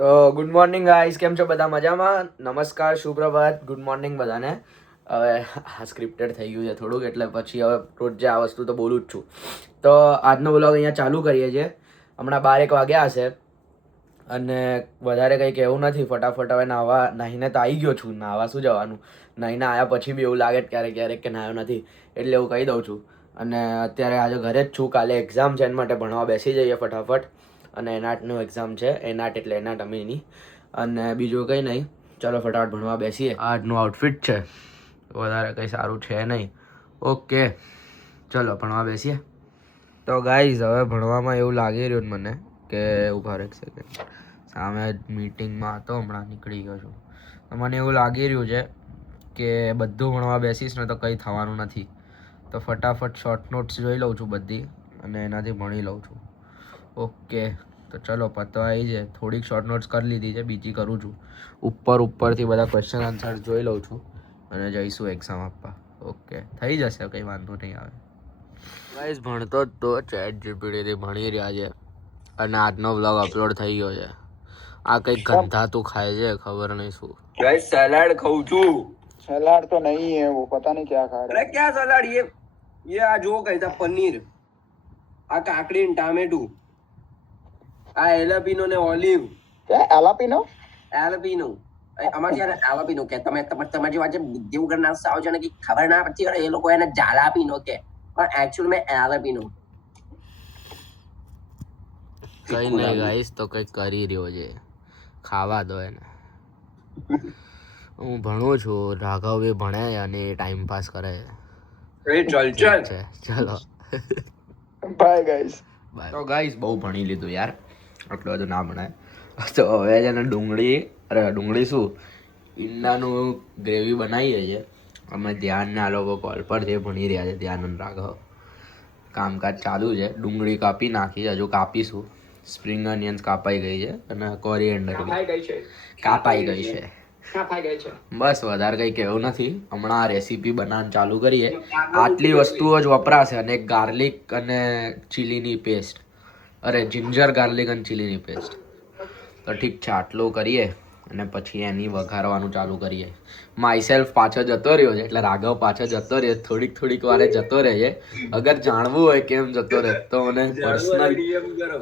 તો good morning guys, કેમ છો બધા? મજામાં? નમસ્કાર, સુપ્રભાત, ગુડ મોર્નિંગ બધાને. હવે આ સ્ક્રિપ્ટેડ થઈ ગયું છે થોડુંક, એટલે પછી હવે રોજ આ વસ્તુ તો બોલું જ છું. તો આજનો વ્લોગ અહીંયા ચાલુ કરીએ છીએ. હમણાં 12 વાગ્યા હશે અને વધારે કંઈ કહેવું નથી. ફટાફટ હવે નાહીને તો આવી ગયો છું. નાહવા શું જવાનું, નાહીને આવ્યા પછી બી એવું લાગે ક્યારેક ક્યારેક કે નાહ્યો નથી, એટલે એવું કહી દઉં છું. અને અત્યારે આજે ઘરે જ છું. કાલે એક્ઝામ છે, એના માટે ભણવા બેસી જઈએ ફટાફટ. અને એનાટનું એક્ઝામ છે, એનાટ એટલે એનાટમીની. અને બીજું કંઈ નહીં, ચલો ફટાફટ ભણવા બેસીએ. આજનું આઉટફિટ છે, વધારે કંઈ સારું છે નહીં. ઓકે, ચલો ભણવા બેસીએ. તો ગાઈઝ હવે ભણવામાં એવું લાગી રહ્યું મને કે ઉભા રહે એક સેકન્ડ, સામે મીટિંગમાં હતો હમણાં નીકળી ગયો છું. તો મને એવું લાગી રહ્યું છે કે બધું ભણવા બેસીશ ને તો કંઈ થવાનું નથી. તો ફટાફટ શોર્ટ નોટ્સ જોઈ લઉં છું બધી અને એનાથી ભણી લઉં છું. ઓકે, તો ચલો પતવા આવી છે. થોડીક શોર્ટ નોટ્સ કરી લીધી છે, બીજી કરું છું. ઉપરથી બધા ક્વેશ્ચન આન્સર જોઈ લઉં છું અને જઈશું એક્ઝામ આપવા. ઓકે, થઈ જશે, કંઈ વાંધો નહીં આવે. ગાઈઝ ભણતો જ તો ચેટ જીપીટીથી ભણી રહ્યા છે અને આજનો વ્લોગ અપલોડ થઈ ગયો છે. આ કંઈક ગંધાતું ખાય છે, ખબર નહીં શું. ગાઈઝ સલાડ ખાઉં છું. सलाड तो नहीं है वो, पता नहीं क्या खा रहा अरे क्या सलाड? ये आ जो कहता पनीर, आ काकड़ी टामेटू, આ એલાપીનો ને ઓલિવ. क्या एलापिनो? એલાપીનો અમારે છે ને એલાપીનો કે તમારી જેવા જે બુદ્ધિ વગરના સાવ છે ને કે ખબર ના પડતી હોય એ લોકો એને જાલાપીનો કે, પણ એકચ્યુઅલ મેં એલાપીનો. કઈ નહીં ગાઈસ, તો કઈ કરી રહ્યો છે, ખાવા દો એને. હું ભણું છું, રાઘવ બી ભણે અને ટાઈમ પાસ કરે છે. ચલો बाय गाइस. તો ગાઈસ બહુ ભણી લીધું યાર, આટલું બધું ના ભણાય. તો હવે છે ને ડુંગળી શું ઈંડાનું ગ્રેવી બનાવીએ છીએ અમે. ધ્યાનને આ લોકો કોલ પર જે ભણી રહ્યા છે, ધ્યાન અને રાઘવ કામકાજ ચાલુ છે. ડુંગળી કાપી નાખી, હજુ કાપીશું. સ્પ્રિંગ ઓનિયન્સ કાપાઈ ગઈ છે અને કોરિએન્ડર કાપાઈ ગઈ છે. બસ વધારે કંઈ કહેવું નથી. હમણાં રેસીપી બનાવવાનું ચાલુ કરીએ. આટલી વસ્તુઓ જ વપરાશે અને ગાર્લિક અને ચીલીની પેસ્ટ, અરે જિંજર ગાર્લિક અને ચીલીની પેસ્ટ. તો ઠીક છે, આટલું કરીએ અને પછી એની વઘારવાનું ચાલુ કરીએ. માય સેલ્ફ પાછો જતો રહ્યો છે, એટલે રાઘવ પાછો જતો રહે, થોડીક વારે જતો રહે છે. અગર જાણવું હોય કેમ જતો રહે તો મને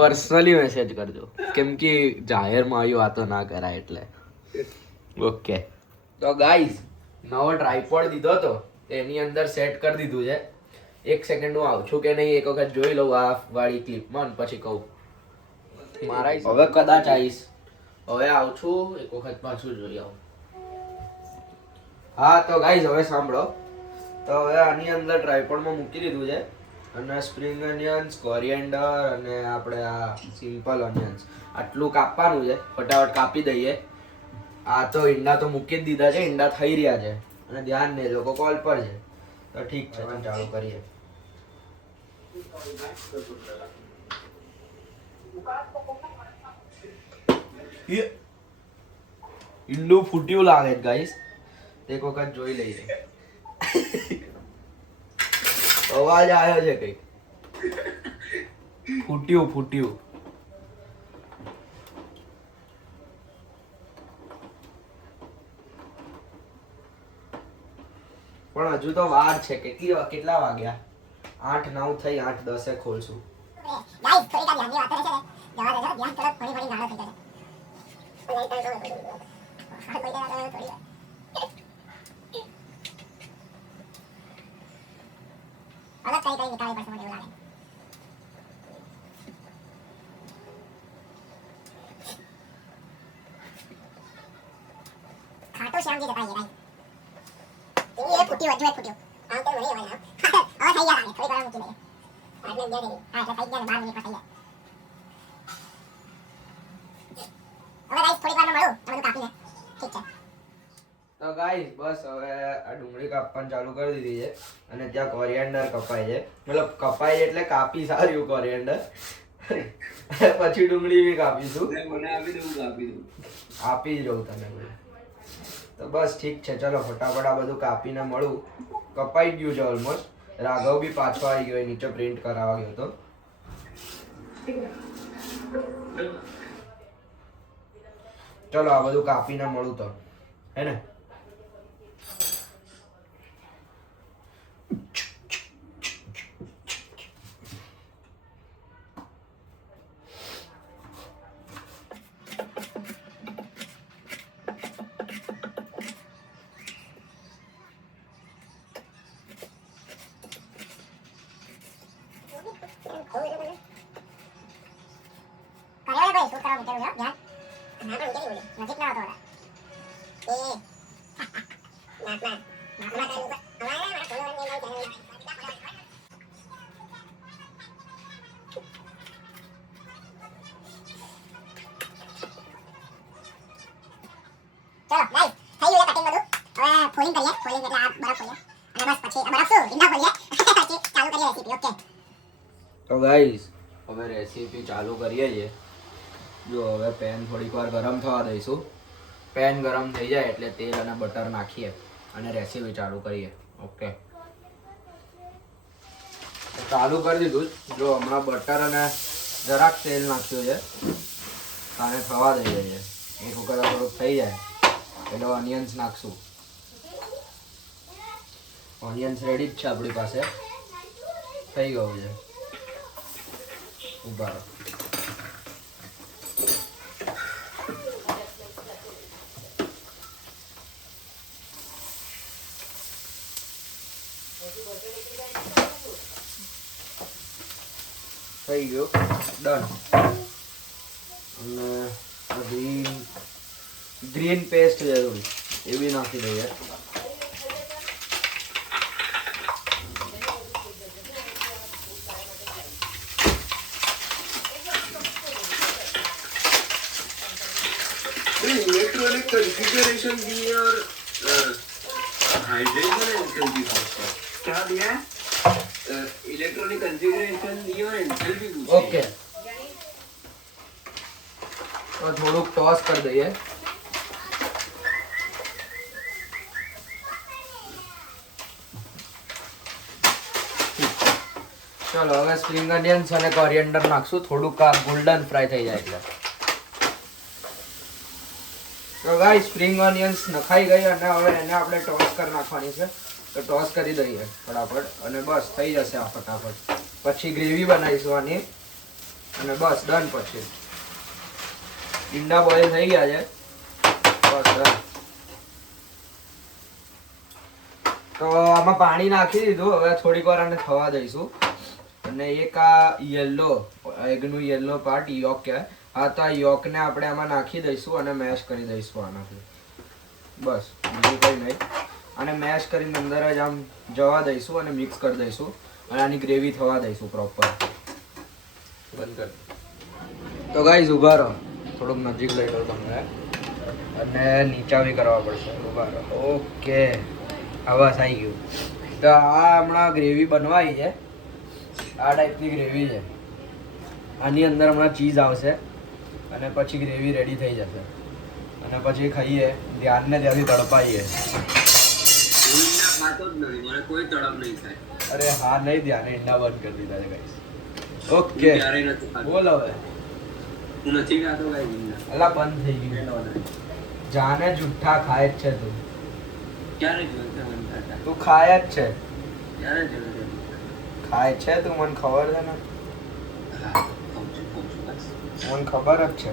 પર્સનલી મેસેજ કરજો, કેમ કે જાહેરમાં આવી વાતો ના કરાય એટલે. ઓકે, તો ગાઈઝ નવો ટ્રાયપોડ દીધો હતો, એની અંદર સેટ કરી દીધું છે. એક સેકન્ડ હું આવું છું કે નહીં એક વખત જોઈ લઉં આ વાળી ક્લિપમાં, પછી કહું. હવે કદાચ આવીશ, હવે આવું છું, એક વખત પાછું જોઈ આવું. હા તો ગાઈઝ હવે સાંભળો. તો હવે આની અંદર ટ્રાયપોડમાં મૂકી દીધું છે અને સ્પ્રિંગ ઓનિયન્સ, કોરિએન્ડર અને આપણે આ સિમ્પલ ઓનિયન્સ આટલું કાપવાનું છે. ફટાફટ કાપી દઈએ. આ તો ઈંડા તો મૂકી જ દીધા છે, ઈંડા થઈ રહ્યા છે અને ધ્યાન ને લોકો કોલ પર છે. તો ઠીક છે, ચાલુ કરીએ. ઈંડું ફૂટ્યું લાગે ગાઈસ, એક વખત જોઈ લઈએ. અવાજ આવ્યો છે કઈક, ફૂટ્યું. પણ હજુ તો વાર છે. કેટલા વાગ્યા? 8-9 થઈ, 8-10 ખોલશું. ગાઈસ થોડી વાર ધ્યાનની વાત કરે છે ને, જવા દેજો, ધ્યાન તરત ઘણી ગાળો થઈ જશે. અલગ કઈ નીકાળવી પડશે મને એવું લાગે. ખાટો શ્યામજી જતા રહ્યા. એ ફૂટ્યું. આમ તો નહીં હવે ના. હવે થઈ ગયા લાગે, થોડી વાર મૂકી દઈએ. એટલે બે દે. હા એટલે થઈ ગયા ને 12 મિનિટમાં થઈ ગયા. હવે ગાઈસ થોડી વારમાં મળું, બધું કાપીને. ઠીક છે. તો ગાઈસ બસ હવે આ ડુંગળી કાપવાનું ચાલુ કરી દીધી છે અને ત્યાં કોરિએન્ડર કપાય છે. મતલબ કપાય એટલે કાપી સાર્યું કોરિએન્ડર. પછી ડુંગળી બી કાપીશું. મને આપી દઉં. આપી જ રહું તને. તો બસ ઠીક છે, ચલો ફટાફટ આ બધું કાપીને મળું. કપાઈ ગયું છે ઓલમોસ્ટ. રાઘવ બી પાછો આવી ગયો, નીચે પ્રિન્ટ કરાવવા ગયો હતો. ચલો આ બધું કાપીને મળું તો હે ને. તો ગાઈસ હવે રેસીપી ચાલુ કરીએ છીએ. જો હવે પેન થોડીક વાર ગરમ થવા દઈશું. પેન ગરમ થઈ જાય એટલે તેલ અને બટર નાખીએ અને રેસીપી ચાલુ કરીએ. ઓકે, ચાલુ કરી દીધું. જો હમણાં બટર અને જરાક તેલ નાખ્યું છે અને થવા દઈએ છીએ. એક વખત થોડુંક થઈ જાય એટલે ઓનિયન્સ નાખશું. ઓનિયન્સ રેડી જ છે આપણી પાસે, થઈ ગયું છે. ઉભા રહો. થઈ ગયું, ડન. અને ગ્રીન પેસ્ટ છે થોડી, એ બી નાખી દઈએ. Electronic configuration दिए और hydration enthalpy पूछा. क्या दिया है? Electronic configuration दिए और enthalpy पूछी. ઓકે, તો થોડુંક ટોસ કરી દઈએ. ચલો હવે સ્પ્રિંગ ઓનિયન્સ અને કોરિએન્ડર નાખશું. થોડુંક આ ગોલ્ડન ફ્રાય થઈ જાય એટલે. તો ગાઈસ સ્પ્રિંગ ઓનિયન્સ નખાઈ ગઈ અને હવે એને આપણે ટોસ કરી નાખવાની છે. તો ટોસ કરી દઈએ ફટાફટ અને બસ થઈ જશે આ ફટાફટ. પછી ગ્રેવી બનાવીશું આની અને બસ ડન. પછી ઈંડા બોઇલ થઈ ગયા છે, બસ ડન. તો આમાં પાણી નાખી દીધું. હવે થોડીક વાર આને થવા દઈશું. અને એક આ યલો એગનું યલો પાર્ટ યોક કહેવાય. હા, તો આ યોકને આપણે આમાં નાખી દઈશું અને મેશ કરી દઈશું આનાથી. બસ બીજું કંઈ નહીં. અને મેશ કરીને અંદર જ આમ જવા દઈશું અને મિક્સ કરી દઈશું અને આની ગ્રેવી થવા દઈશું પ્રોપર. બંધ કરી. તો ગાઈઝ ઊભા રહો, થોડુંક નજીક લઈ લો તમને અને નીચા બી કરવા પડશે. ઊભા રહો. ઓકે, આવાસ આવી ગયું. તો આ હમણાં ગ્રેવી બનવાઈ છે. આ ટાઈપની ગ્રેવી છે. આની અંદર હમણાં ચીઝ આવશે અને પછી ગ્રેવી રેડી થઈ જશે અને પછી ખાઈએ. ધ્યાનને ત્યાંથી તડપાઈએ. કોઈ તડપ નહીં થાય. અરે હા, નહીં ધ્યાન. ઈંડા બંધ કરી દીધા છે ગાઈસ. ઓકે, બોલ હવે. હું નથી ખાતો ગાઈસ ઈંડા. અલા બંધ થઈ ગયું. જાને જુઠ્ઠા ખાય જ છે તું. ક્યારે જોયું મન ખાતા? તું ખાય જ છે. ક્યારે જોયું? ખાય છે તું, મને ખબર છે ને. હા, ખાઉં છું બસ. મને ખબર જ છે.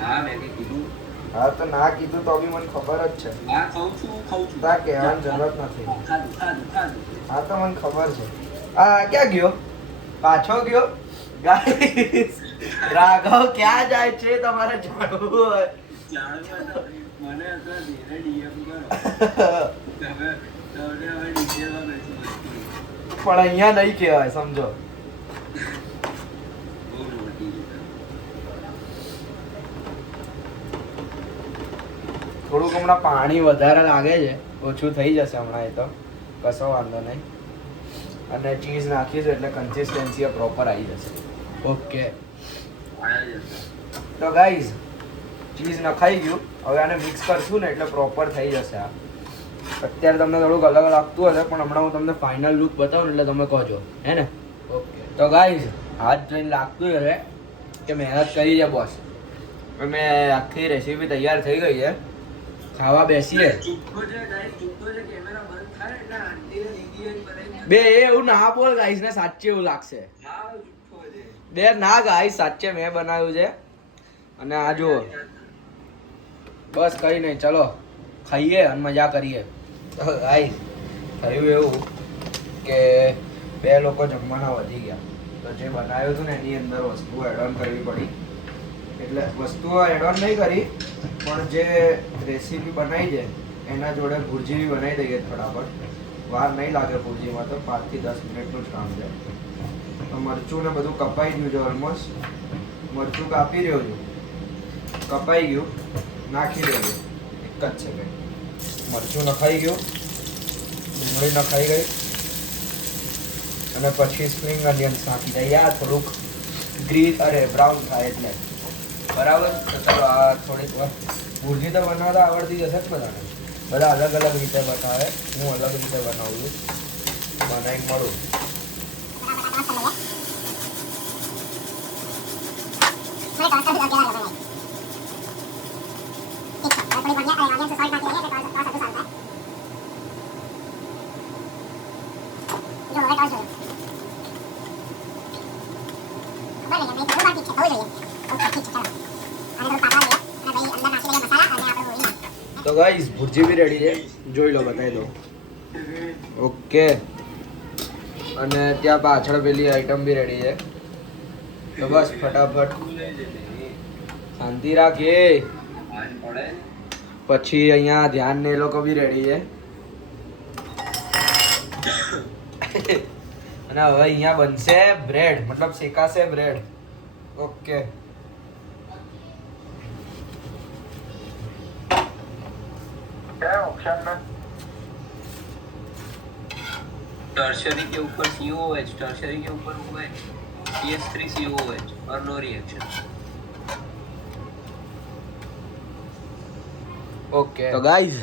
હા, મેં કીધું. હા, તો ના કીધું તો બી મને ખબર જ છે. હા, ખાઉં છું. તા કહેવાની જરૂરત નથી. ખાધું. હા, તો મને ખબર છે. આ ક્યાં ગયો? પાછો ગયો? ગાઈસ, રાઘવ ક્યાં જાય છે તમારે જાણવું હોય? મને અત્યારે ધીરે DM કરો. તમે હવે ડિટેલમાં બેસી પણ અહીંયા નહીં કહેવાય, સમજો. થોડુંક હમણાં પાણી વધારે લાગે છે, ઓછું થઈ જશે હમણાં. એ તો કશો વાંધો નહીં. અને ચીઝ નાખીશું એટલે કન્સિસ્ટન્સી પ્રોપર આવી જશે. ઓકે, તો ગાઈઝ ચીઝ નખાઈ ગયું. હવે આને મિક્સ કરશું ને એટલે પ્રોપર થઈ જશે. આ અત્યારે તમને થોડુંક અલગ લાગતું હશે પણ હમણાં હું તમને ફાઇનલ લુક બતાવું એટલે તમે કહોજો, હે ને. ઓકે, તો ગાઈઝ હાથ જોઈને લાગતું હશે કે મહેનત કરી છે બોસ. અમે આખી રેસીપી તૈયાર થઈ ગઈ છે, ખાવા બેસીએ. ચૂપકો છે ગાઈસ, ચૂપકો છે. કેમેરા બંધ થાય એટલે આંટીને દીદીએ બનાવીને બે એવું ના બોલ ગાઈસ ને, સાચે એવું લાગશે. હા ચૂપકો છે. બે ના ગાઈસ, સાચે મેં બનાવ્યું છે. અને આ જુઓ, બસ કઈ નહીં, ચલો ખાઈએ અને મજા કરીએ. તો ગાઈસ થયું એવું કે બે લોકો જમવાના વધી ગયા, તો જે બનાવ્યું હતું ને એની અંદર વસ્તુઓ એડ ઓન કરવી પડી. એટલે વસ્તુઓ એડ ઓન નહીં કરી, પણ જે રેસીપી બનાવી છે એના જોડે ભુરજી બી બનાવી દઈએ ફટાફટ. વાર નહીં લાગે ભુરજીમાં, તો 5 થી 10 મિનિટનું જ કામ છે. તો મરચું ને બધું કપાઈ ગયું છે ઓલમોસ્ટ. મરચું કાપી રહ્યો છું, કપાઈ ગયું, નાખી રહ્યો છું. એક જ છે ભાઈ, મરચું નખાઈ ગયું, ડુંગળી નખાઈ ગઈ, અને પછી સ્પ્રિંગ અનિયન્સ નાખી દઈએ. આ થોડુંક ગ્રીન બ્રાઉન થાય એટલે બરાબર. તો ચાલો આ થોડીક વાર ભુરજી તો બનાવતા આવડતી જશે જ બધાને. બધા અલગ અલગ રીતે બનાવે, હું અલગ રીતે બનાવું છું, બનાવી મળું. તો ગાઈસ ભુરજી બી રેડી છે, જોઈ લો, બતાવી દો. ઓકે, અને ત્યાં પાછળ પેલી આઈટમ બી રેડી છે. તો બસ ફટાફટ શાંતિ રાખીએ. પછી અહીંયા ધ્યાન ને એ લોકો બી રેડી છે. અને હવે અહીંયા બનશે બ્રેડ, મતલબ શેકાશે બ્રેડ. ઓકે, टर्शरी के ऊपर COOH, टर्शरी के ऊपर हुआ है CS3 COOH और नो रिएक्शन. ઓકે. તો ગાઈઝ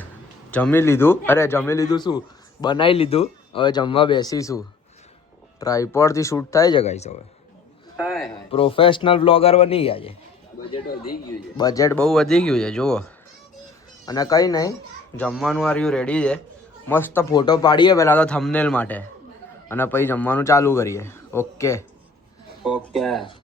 જમી લીધું, જમી લીધું શું, બનાવી લીધું. હવે જમવા બેસીશું. ટ્રાયપોડથી શૂટ થાય છે ગાઈઝ. હવે પ્રોફેશનલ બ્લોગર બની ગયા છે. બજેટ વધી ગયું છે, બજેટ બહુ વધી ગયું છે જુઓ. અને કંઈ નહીં, જમવાનું આર્યું રેડી છે. મસ્ત ફોટો પાડીએ પહેલાં તો થંબનેલ માટે, અને પછી જમવાનું ચાલુ કરીએ. ઓકે. ઓકે.